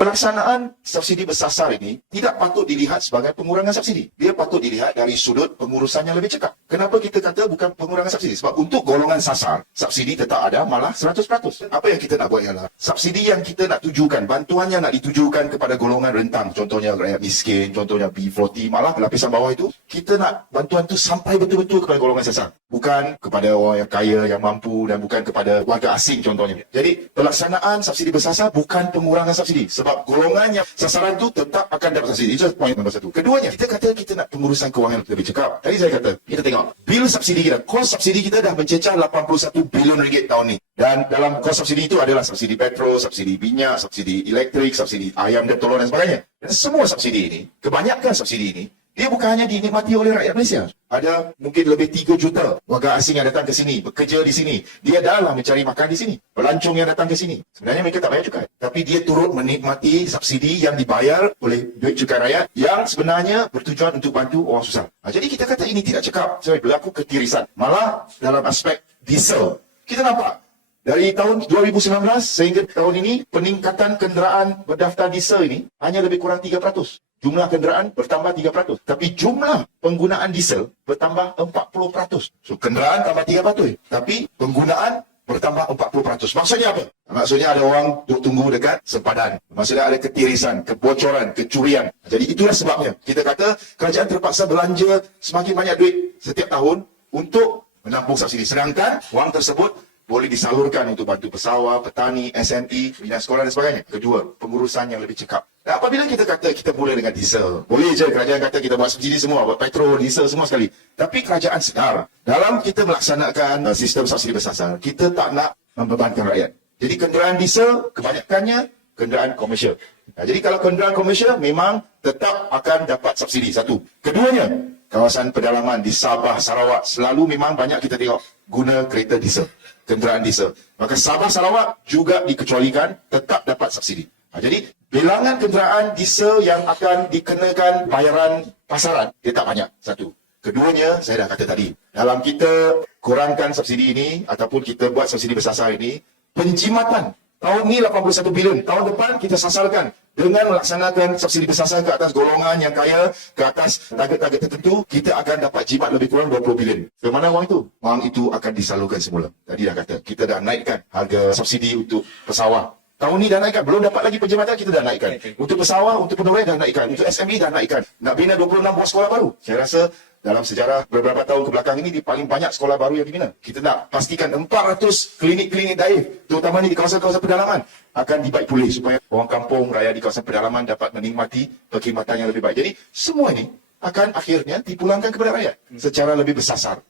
Pelaksanaan subsidi bersasar ini tidak patut dilihat sebagai pengurangan subsidi. Dia patut dilihat dari sudut pengurusan yang lebih cekap. Kenapa kita kata bukan pengurangan subsidi? Sebab untuk golongan sasar, subsidi tetap ada, malah 100%. Apa yang kita nak buat ialah subsidi yang kita nak tujukan, bantuan yang nak ditujukan kepada golongan rentang, contohnya rakyat miskin, contohnya B40, malah lapisan bawah itu, kita nak bantuan itu sampai betul-betul kepada golongan sasar. Bukan kepada orang yang kaya, yang mampu, dan bukan kepada warga asing contohnya. Jadi, pelaksanaan subsidi bersasar bukan pengurangan subsidi. Sebab golongan yang sasaran itu tetap akan dapat subsidi. Itu poin nombor satu. Keduanya, kita kata kita nak pengurusan kewangan lebih cekap. Tadi saya kata, kita tengok, bil subsidi kita, kos subsidi kita dah mencecah 81 bilion ringgit tahun ni. Dan dalam kos subsidi itu adalah subsidi petrol, subsidi minyak, subsidi elektrik, subsidi ayam dan telur dan sebagainya. Dan semua subsidi ini, kebanyakan subsidi ini, dia bukan hanya dinikmati oleh rakyat Malaysia. Ada mungkin lebih 3 juta warga asing yang datang ke sini, bekerja di sini. Dia dalam mencari makan di sini. Pelancong yang datang ke sini. Sebenarnya mereka tak bayar cukai. Tapi dia turut menikmati subsidi yang dibayar oleh duit cukai rakyat yang sebenarnya bertujuan untuk bantu orang susah. Jadi kita kata ini tidak cekap. Sebab berlaku ketirisan. Malah dalam aspek diesel. Kita nampak. Dari tahun 2019 sehingga tahun ini, peningkatan kenderaan berdaftar diesel ini hanya lebih kurang 3%. Jumlah kenderaan bertambah 3%. Tapi jumlah penggunaan diesel bertambah 40%. So, kenderaan tambah 3%. Tapi penggunaan bertambah 40%. Maksudnya apa? Maksudnya ada orang tunggu dekat sempadan. Maksudnya ada ketirisan, kebocoran, kecurian. Jadi itulah sebabnya. Kita kata kerajaan terpaksa belanja semakin banyak duit setiap tahun untuk menampung subsidi. Sedangkan wang tersebut boleh disalurkan untuk bantu pesawah, petani, SME, bina sekolah dan sebagainya. Kedua, pengurusan yang lebih cekap. Dan apabila kita kata kita mula dengan diesel, boleh je kerajaan kata kita buat subsidi semua, buat petrol, diesel semua sekali. Tapi kerajaan sedar, dalam kita melaksanakan sistem subsidi bersasar, kita tak nak membebankan rakyat. Jadi kenderaan diesel, kebanyakannya kenderaan komersial. Jadi kalau kenderaan komersial, memang tetap akan dapat subsidi. Satu. Keduanya, kawasan pedalaman di Sabah, Sarawak, selalu memang banyak kita tengok guna kereta diesel. Kenderaan diesel. Maka Sabah Sarawak juga dikecualikan tetap dapat subsidi. Jadi bilangan kenderaan diesel yang akan dikenakan bayaran pasaran dia tak banyak. Satu. Keduanya, saya dah kata tadi, dalam kita kurangkan subsidi ini ataupun kita buat subsidi bersasar ini, penjimatan tahun ni 81 bilion, tahun depan kita sasarkan dengan melaksanakan subsidi bersasar ke atas golongan yang kaya, ke atas target-target tertentu, kita akan dapat jimat lebih kurang 20 bilion. Ke mana wang itu? Wang itu akan disalurkan semula. Tadi dah kata, kita dah naikkan harga subsidi untuk pesawah. Tahun ni dah naikkan, belum dapat lagi penjimatan, kita dah naikkan. Untuk pesawah, untuk penerorai dah naikkan, untuk SME dah naikkan. Nak bina 26 buah sekolah baru. Saya rasa dalam sejarah beberapa tahun kebelakang ini, paling banyak sekolah baru yang dibina. Kita nak pastikan 400 klinik-klinik daif, terutama di kawasan-kawasan pedalaman, akan dibaik pulih supaya orang kampung, rakyat di kawasan pedalaman dapat menikmati perkhidmatan yang lebih baik. Jadi, semua ini akan akhirnya dipulangkan kepada rakyat secara lebih bersasar.